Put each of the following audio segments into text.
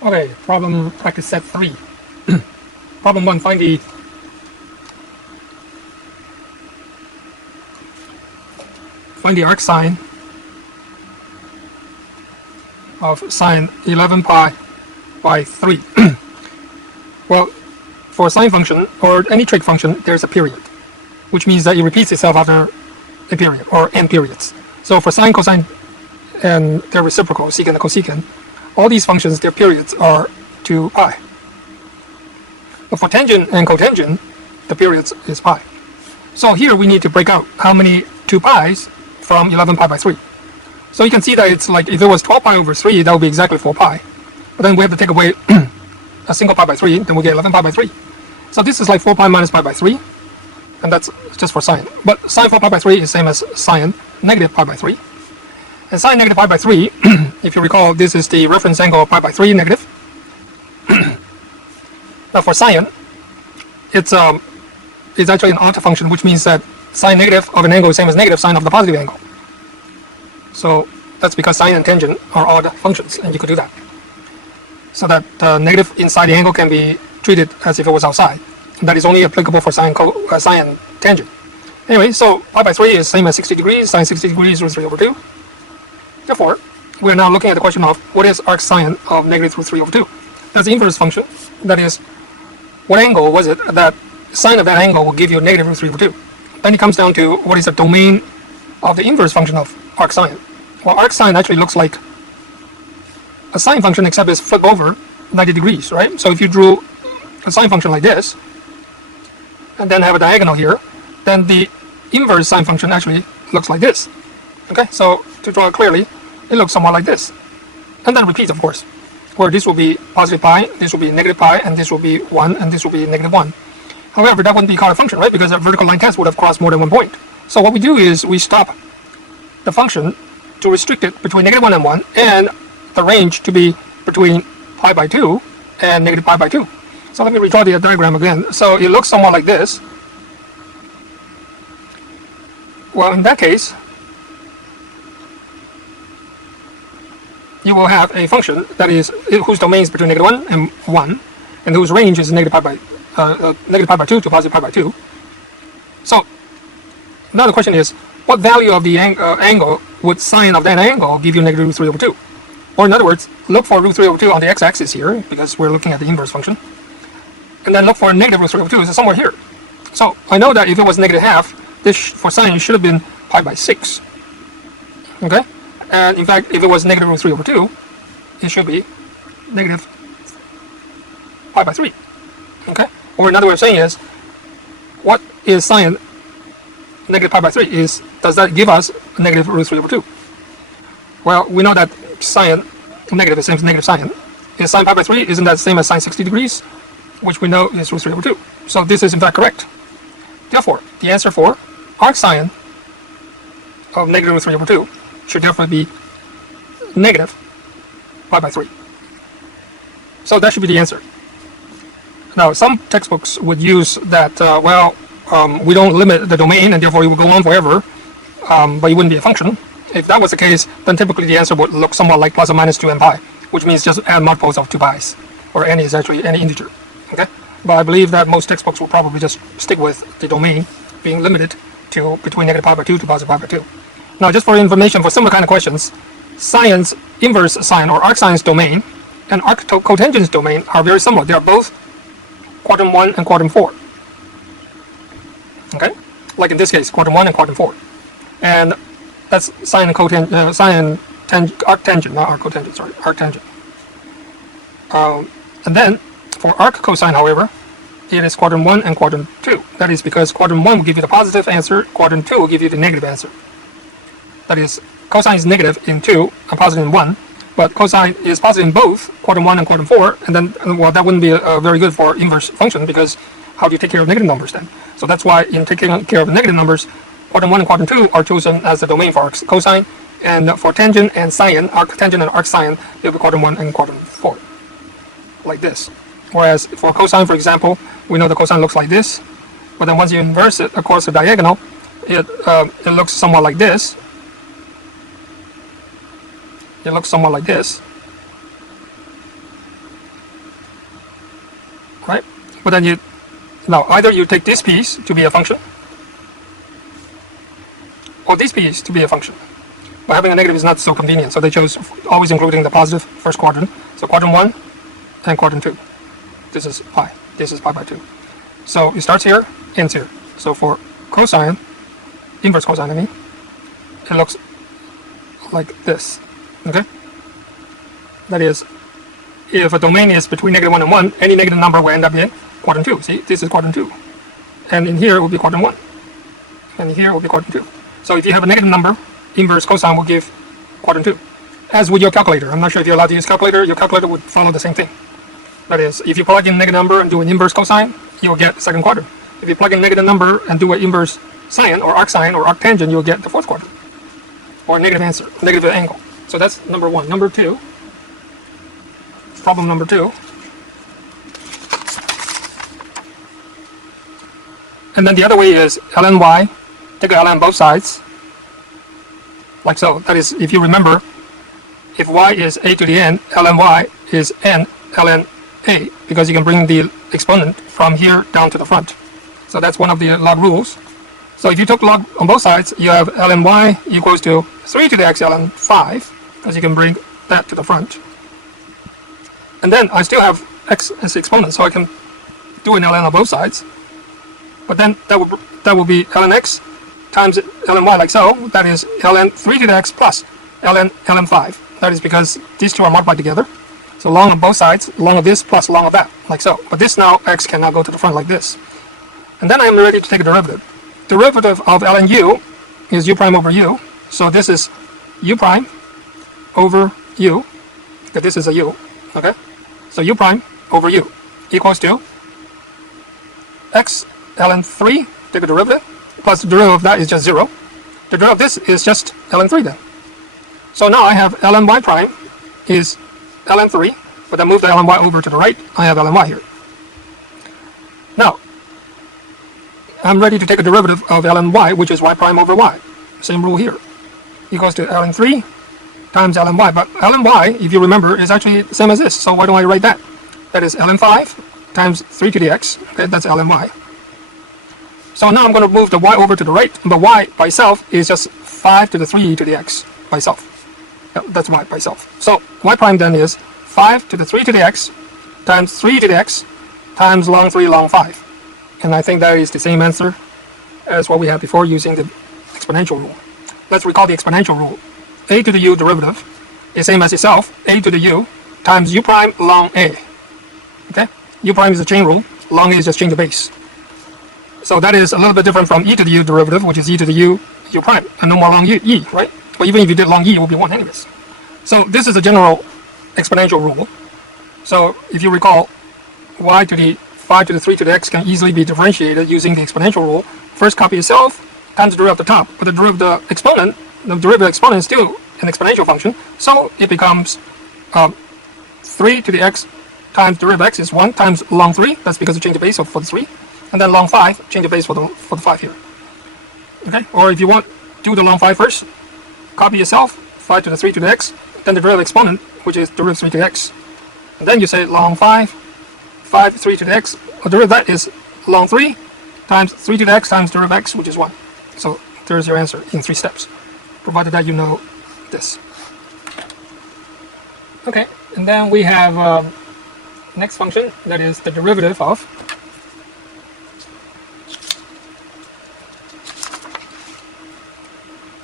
Okay, problem practice set 3. Problem 1, find the arc sine of sine 11 pi by 3. Well, for a sine function or any trig function, there's a period, which means that it repeats itself after a period or n periods. So for sine, cosine, and their reciprocal, secant and cosecant, all these functions, their periods are 2 pi. But for tangent and cotangent, the periods is pi. So here we need to break out how many 2 pi's from 11 pi by 3. So you can see that it's like if it was 12 pi over 3, that would be exactly 4 pi. But then we have to take away a single pi by 3, then we get 11 pi by 3. So this is like 4 pi minus pi by 3, and that's just for sine. But sine 4 pi by 3 is same as sine negative pi by 3. And sine negative pi by 3, if you recall, this is the reference angle of pi by 3 negative. Now for sine, it's actually an odd function, which means that sine negative of an angle is same as negative sine of the positive angle. So that's because sine and tangent are odd functions, and you could do that. So that the negative inside the angle can be treated as if it was outside. That is only applicable for sine and tangent. Anyway, so pi by 3 is same as 60 degrees, sine 60 degrees root 3 over 2. Therefore, we are now looking at the question of what is arc sine of negative root 3 over 2. That's the inverse function. That is, what angle was it that sine of that angle will give you negative root 3 over 2. Then it comes down to what is the domain of the inverse function of arc sine. Well, arc sine actually looks like a sine function, except it's flipped over 90 degrees, right? So if you drew a sine function like this, and then have a diagonal here, then the inverse sine function actually looks like this. Okay, so to draw it clearly, it looks somewhat like this. And then repeats, of course, where this will be positive pi, this will be negative pi, and this will be 1, and this will be negative 1. However, that wouldn't be called a function, right? Because a vertical line test would have crossed more than one point. So what we do is we stop the function to restrict it between negative 1 and 1, and the range to be between pi by 2 and negative pi by 2. So let me redraw the diagram again. So it looks somewhat like this. Well, in that case, you will have a function that is whose domain is between negative 1 and 1, and whose range is negative pi by 2 to positive pi by 2. So now the question is, what value of the angle would sine of that angle give you negative root 3 over 2? Or in other words, look for root 3 over 2 on the x-axis here, because we're looking at the inverse function. And then look for negative root 3 over 2 is somewhere here. So I know that if it was negative half, this for sine it should have been pi by 6. Okay? And in fact, if it was negative root 3 over 2, it should be negative pi by 3. Okay? Or another way of saying is, what is sine negative pi by 3 is, does that give us negative root 3 over 2? Well, we know that sine negative is the same as negative sine. Is sine pi by 3, isn't that the same as sine 60 degrees? Which we know is root 3 over 2. So this is in fact correct. Therefore, the answer for arc sine of negative root 3 over 2 should therefore be negative pi by 3. So that should be the answer. Now, some textbooks would use that, we don't limit the domain and therefore it will go on forever, but it wouldn't be a function. If that was the case, then typically the answer would look somewhat like plus or minus 2n pi, which means just add multiples of 2 pi's, or n is actually any integer. Okay? But I believe that most textbooks will probably just stick with the domain being limited to between negative pi by 2 to positive pi by 2. Now, just for information, for similar kind of questions, sine's inverse sine or arc sine's domain and arc cotangent's domain are very similar. They are both quadrant 1 and quadrant 4. Okay? Like in this case, quadrant 1 and quadrant 4. And that's sine and cotangent, sine and arc tangent, not arc cotangent, sorry, arc tangent. And then, for arc cosine, however, it is quadrant 1 and quadrant 2. That is because quadrant 1 will give you the positive answer, quadrant 2 will give you the negative answer. That is, cosine is negative in 2 and positive in 1, but cosine is positive in both quadrant 1 and quadrant 4, and then, well, that wouldn't be very good for inverse function, because how do you take care of negative numbers then? So that's why in taking care of negative numbers, quadrant 1 and quadrant 2 are chosen as the domain for arc cosine, and for tangent and sine, arc tangent and arc sine, they'll be quadrant 1 and quadrant 4, like this. Whereas for cosine, for example, we know the cosine looks like this, but then once you inverse it across the diagonal, it looks somewhat like this. It looks somewhat like this. right? But then now either you take this piece to be a function, or this piece to be a function. But having a negative is not so convenient, so they chose always including the positive first quadrant. So quadrant 1 and quadrant 2. This is pi. This is pi by 2. So it starts here, ends here. So for cosine, inverse cosine I mean, it looks like this. Okay? That is, if a domain is between -1 and 1, any negative number will end up in quadrant 2. See, this is quadrant 2. And in here will be quadrant 1. And here will be quadrant 2. So if you have a negative number, inverse cosine will give quadrant 2. As with your calculator. I'm not sure if you're allowed to use calculator. Your calculator would follow the same thing. That is, if you plug in a negative number and do an inverse cosine, you'll get second quadrant. If you plug in a negative number and do an inverse sine or arctangent, you'll get the fourth quadrant. Or a negative answer, negative angle. So that's number 1. Number 2, problem number 2. And then the other way is ln y, take ln both sides, like so. That is, if you remember, if y is a to the n, ln y is n ln a, because you can bring the exponent from here down to the front. So that's one of the log rules. So if you took log on both sides, you have ln y equals to 3 to the x ln 5, because you can bring that to the front. And then I still have x as the exponent, so I can do an ln on both sides. But then that will be ln x times ln y, like so. That is ln 3 to the x plus ln 5. That is because these two are multiplied together. So ln on both sides, ln of this plus ln of that, like so. But this now, x cannot go to the front like this. And then I'm ready to take a derivative. Derivative of ln u is u prime over u. So this is u prime over u. Okay, this is a u. Okay? So u prime over u equals to x ln 3, take a derivative, plus the derivative of that is just 0. The derivative of this is just ln 3 then. So now I have ln y prime is ln 3, but then move the ln y over to the right, I have ln y here. Now, I'm ready to take a derivative of ln y, which is y prime over y. Same rule here. Equals to ln 3 times ln y. But ln y, if you remember, is actually the same as this. So why don't I write that? That is ln 5 times 3 to the x. Okay, that's ln y. So now I'm going to move the y over to the right. But y by itself is just 5 to the 3 to the x by itself. That's y by itself. So y prime then is 5 to the 3 to the x times 3 to the x times ln 3 ln 5. And I think that is the same answer as what we had before using the exponential rule. Let's recall the exponential rule. A to the u derivative is same as itself, a to the u times u prime ln a. Okay? U prime is a chain rule, ln a is just change the base. So that is a little bit different from e to the u derivative, which is e to the u prime, and no more ln e, right? But even if you did ln e, it would be 1 anyways. So this is a general exponential rule. So if you recall, y to the 5 to the 3 to the x can easily be differentiated using the exponential rule. First copy itself times the derivative at the top, but the derivative exponent, the derivative exponent is still an exponential function, so it becomes 3 to the x times derivative x is 1 times ln 3, that's because you change the base for the 3, and then ln 5, change the base for the 5 here. Okay, or if you want, do the ln 5 first, copy itself, 5 to the 3 to the x, then the derivative exponent, which is derivative 3 to the x, and then you say ln 5, 5 to 3 to the x, the derivative of that is ln 3 times 3 to the x times derivative x, which is 1. So there's your answer in 3 steps, provided that you know this. Okay, and then we have next function, that is the derivative of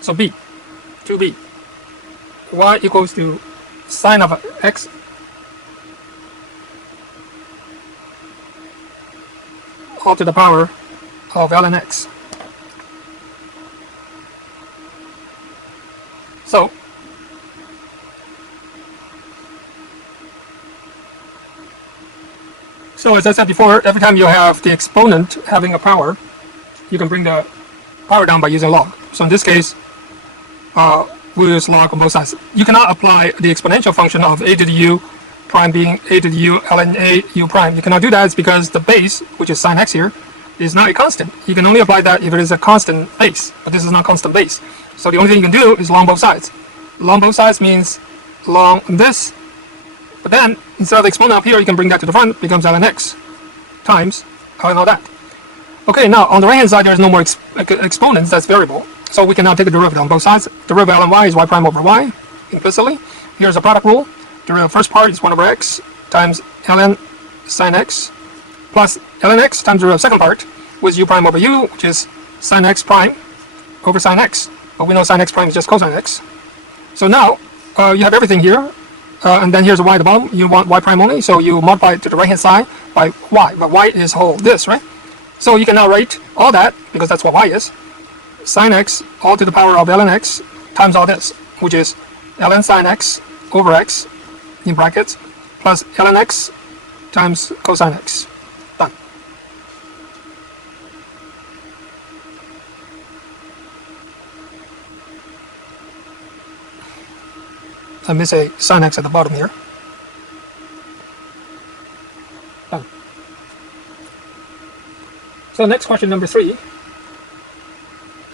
so b, 2b, y equals to sine of x all to the power of ln x. So as I said before, every time you have the exponent having a power, you can bring the power down by using log. So in this case, we use log on both sides. You cannot apply the exponential function of a to the u prime being a to the u ln a u prime. You cannot do that. It's because the base, which is sine x here, is not a constant. You can only apply that if it is a constant base, but this is not constant base. So the only thing you can do is log both sides. Log both sides means log this, but then instead of the exponent up here, you can bring that to the front, it becomes ln x. times and all that. Okay, now on the right hand side there is no more exponents, that's variable. So we can now take a derivative on both sides. Derivative ln y is y prime over y implicitly. Here's a product rule. Derivative first part is 1 over x times ln sine x plus ln x times derivative second part with u prime over u, which is sine x prime over sine x. But we know sine x prime is just cosine x. So now you have everything here, and then here's a y at the bottom. You want y prime only, so you multiply it to the right hand side by y. But y is whole this, right? So you can now write all that, because that's what y is, sine x all to the power of ln x times all this, which is ln sine x over x in brackets plus ln x times cosine x. Done. I miss a sine x at the bottom here. Done. So next question, number 3.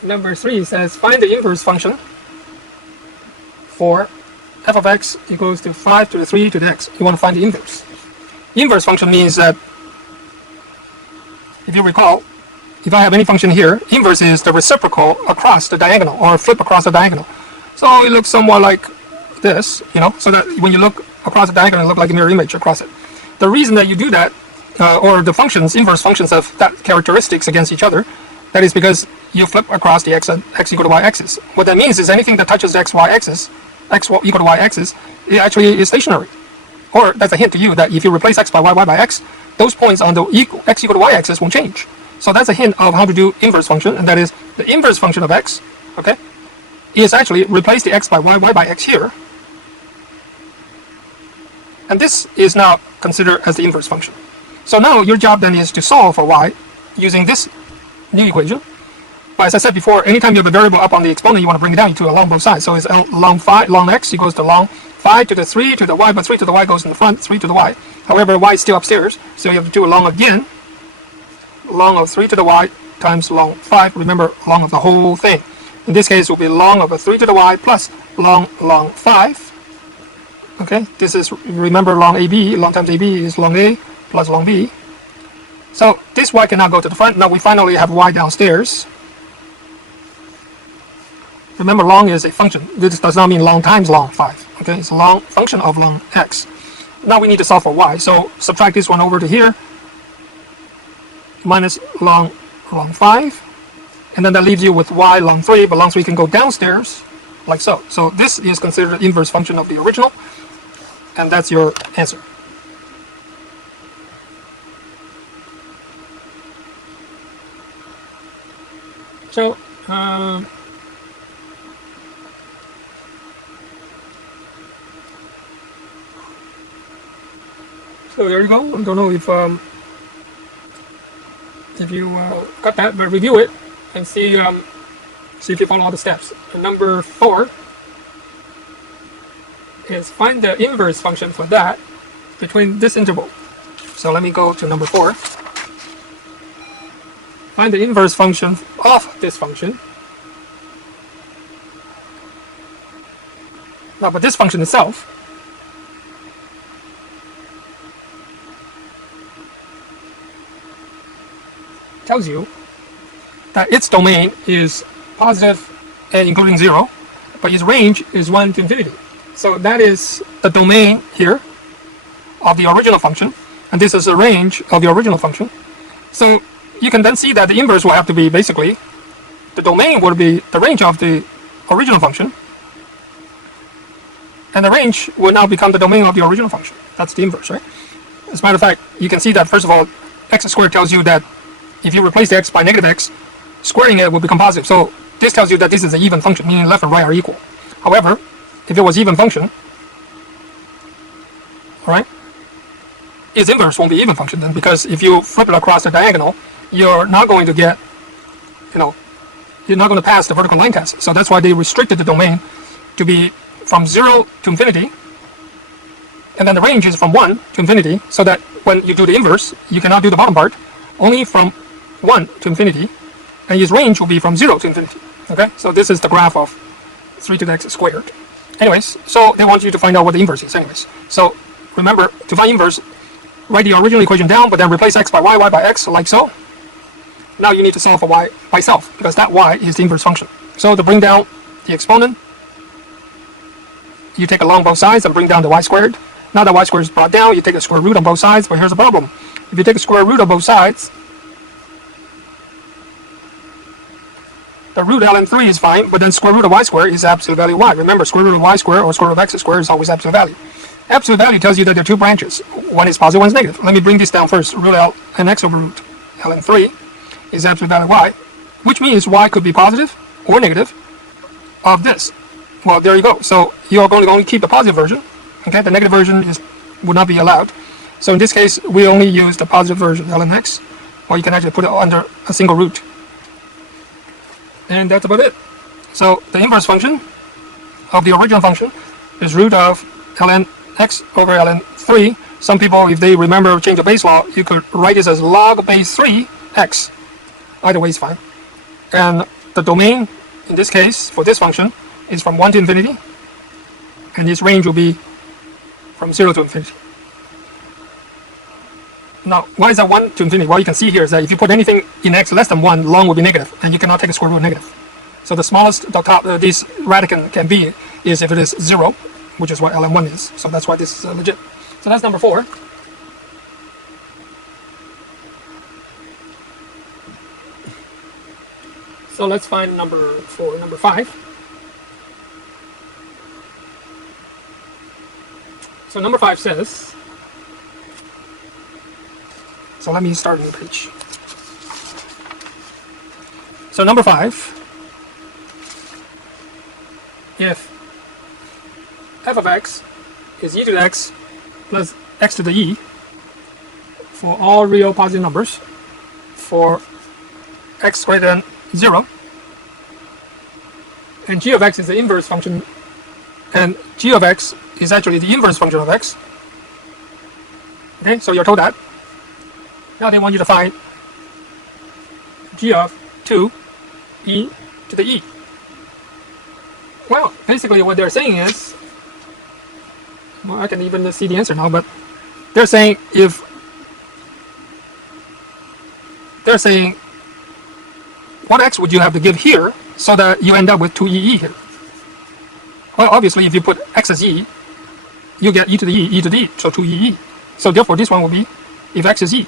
Number 3 says find the inverse function for f of x equals to 5 to the 3 to the x. You want to find the inverse. Inverse function means that, if you recall, if I have any function here, inverse is the reciprocal across the diagonal or flip across the diagonal. So it looks somewhat like this, you know, so that when you look across the diagonal, it looks like a mirror image across it. The reason that you do that, or the functions, inverse functions have that characteristics against each other, that is because you flip across the x equal to y axis. What that means is anything that touches the xy axis, x equal to y axis, it actually is stationary. Or that's a hint to you that if you replace x by y by x, those points on the x equal to y axis won't change. So that's a hint of how to do inverse function, and that is the inverse function of x, okay, is actually replace the x by y by x here. And this is now considered as the inverse function. So now your job then is to solve for y using this new equation. But as I said before, anytime you have a variable up on the exponent, you want to bring it down to along both sides. So it's ln x equals to ln 5 to the 3 to the y, but 3 to the y goes in the front, 3 to the y. However, y is still upstairs, so you have to do a ln again. Ln of 3 to the y times ln 5. Remember, ln of the whole thing. In this case, it will be ln of a 3 to the y plus ln 5. Okay, this is, remember, ln AB. Ln times AB is ln A plus ln B. So this y cannot go to the front. Now we finally have y downstairs. Remember, ln is a function. This does not mean ln times ln 5. Okay, it's a ln function of ln x. Now we need to solve for y. So subtract this one over to here. Minus ln 5. And then that leaves you with y ln 3. But ln 3 can go downstairs, like so. So this is considered inverse function of the original. And that's your answer. So, so there you go. I don't know if you got that, but review it and see if you follow all the steps. And number 4 is find the inverse function for that between this interval. So let me go to number 4. Find the inverse function of this function. Now, but this function itself tells you that its domain is positive and including 0, but its range is 1 to infinity. So that is the domain here of the original function, and this is the range of the original function. So you can then see that the inverse will have to be basically, the domain will be the range of the original function, and the range will now become the domain of the original function. That's the inverse, right? As a matter of fact, you can see that, first of all, x squared tells you that if you replace the x by negative x, squaring it will become positive. So this tells you that this is an even function, meaning left and right are equal. However, if it was even function, all right, its inverse won't be even function then, because if you flip it across the diagonal, you're not going to get, you're not going to pass the vertical line test. So that's why they restricted the domain to be from 0 to infinity, and then the range is from 1 to infinity, so that when you do the inverse, you cannot do the bottom part, only from 1 to infinity, and its range will be from 0 to infinity. Okay, so this is the graph of 3 to the x squared. Anyways, so they want you to find out what the inverse is anyways. So remember, to find inverse, write the original equation down, but then replace x by y by x, like so. Now you need to solve for y by itself, because that y is the inverse function. So to bring down the exponent, you take along both sides and bring down the y squared. Now that y squared is brought down, you take a square root on both sides, but here's the problem. If you take a square root on both sides, the root ln3 is fine, but then square root of y squared is absolute value y. Remember, square root of y squared or square root of x squared is always absolute value. Absolute value tells you that there are two branches. One is positive, one is negative. Let me bring this down first. Root ln(x) over root ln3 is absolute value y, which means y could be positive or negative of this. Well, there you go. So you're going to only keep the positive version. Okay, the negative version would not be allowed. So in this case, we only use the positive version ln(x), or you can actually put it under a single root. And that's about it. So the inverse function of the original function is root of ln(x) over ln3. Some people, if they remember change of base law, you could write this as log base 3x. Either way is fine. And the domain, in this case, for this function, is from 1 to infinity. And its range will be from 0 to infinity. Now, why is that 1 to infinity? Well, you can see here is that if you put anything in x less than 1, long will be negative, and you cannot take a square root of negative. So the smallest the top this radicand can be is if it is 0, which is what ln1 is. So that's why this is legit. So that's number 4. So let's find number 5. So number 5 says, so let me start a new page. So number 5, if f of x is e to the x plus x to the e for all real positive numbers for x greater than 0, and g of x is the inverse function, and g of x is actually the inverse function of x. Okay, so you're told that. Now they want you to find g of 2 e to the e. Well, basically what they're saying is, well, I can even see the answer now, but they're saying what x would you have to give here so that you end up with 2e here? Well, obviously if you put x as e, you get e to the e to the e, so 2e. So therefore this one will be if x is e.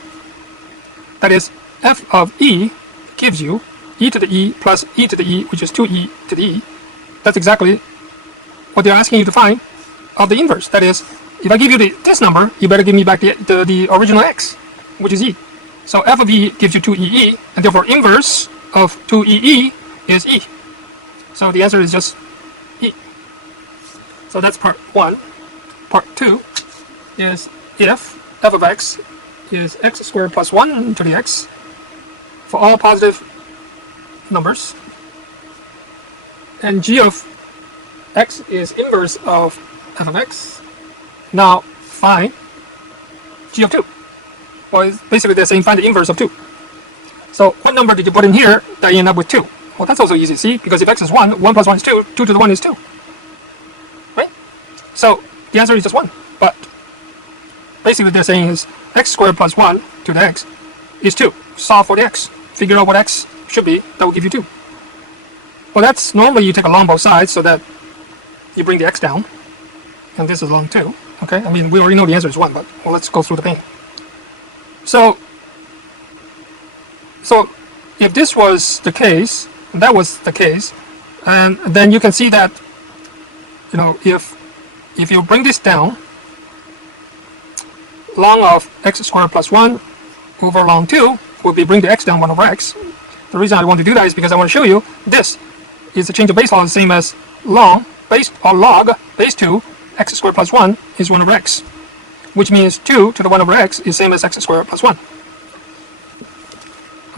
That is, f of e gives you e to the e plus e to the e, which is 2e to the e. That's exactly what they're asking you to find of the inverse. That is, if I give you this number, you better give me back the original x, which is e. So f of e gives you 2e, and therefore inverse of 2e is e. So the answer is just e. So that's part 1. Part 2 is if f of x is x squared plus 1 to the x for all positive numbers, and g of x is inverse of f of x. Now find g of 2. Well, basically they're saying find the inverse of 2. So what number did you put in here that you end up with 2? Well, that's also easy to see, because if x is 1, 1 plus 1 is 2, 2 to the 1 is 2. Right? So the answer is just 1. But basically they're saying is x squared plus 1 to the x is 2. Solve for the x. Figure out what x should be. That will give you 2. Well, that's normally you take along both sides so that you bring the x down. And this is along 2. Okay? I mean, we already know the answer is 1, but well, let's go through the pain. So if this was the case, that was the case, and then you can see that, you know, if you bring this down, ln of x squared plus 1 over ln 2 will be bring the x down 1 over x. The reason I want to do that is because I want to show you this is the change of base law, the same as ln base or log base 2 x squared plus 1 is 1 over x, which means 2 to the 1 over x is same as x squared plus 1.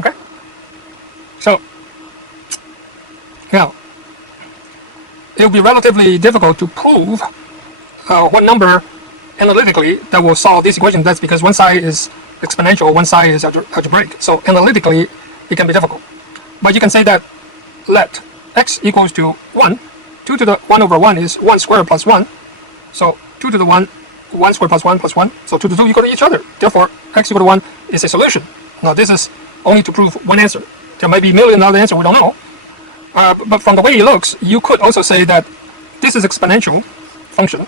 Okay? So now it will be relatively difficult to prove what number analytically that will solve this equation. That's because one side is exponential, one side is algebraic. So analytically it can be difficult. But you can say that let x equals to 1. 2 to the 1 over 1 is 1 squared plus 1. So 2 to the 1 1 squared plus 1 plus 1. So 2 to 2 equal to each other. Therefore, x equal to 1 is a solution. Now this is only to prove one answer. There might be a million other answers, we don't know. But from the way it looks, you could also say that this is exponential function.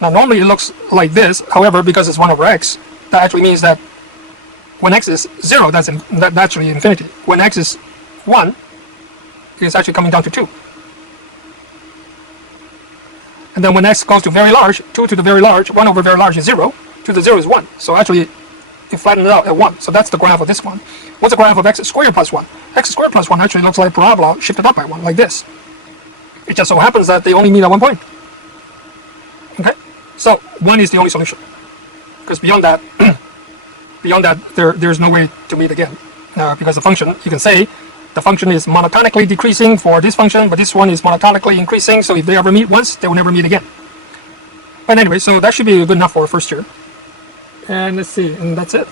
Now normally it looks like this, however, because it's 1 over x, that actually means that when x is 0, that's actually infinity. When x is 1, it's actually coming down to 2. And then when x goes to very large, 2 to the very large, 1 over very large is 0, 2 to the 0 is 1. So actually, you flatten it out at 1. So that's the graph of this one. What's the graph of x squared plus 1? X squared plus 1 actually looks like a parabola shifted up by 1, like this. It just so happens that they only meet at one point. Okay? So 1 is the only solution. Because beyond that, there's no way to meet again. Because the function, you can say, the function is monotonically decreasing for this function, but this one is monotonically increasing, so if they ever meet once, they will never meet again. But anyway, so that should be good enough for first year. And let's see, and that's it.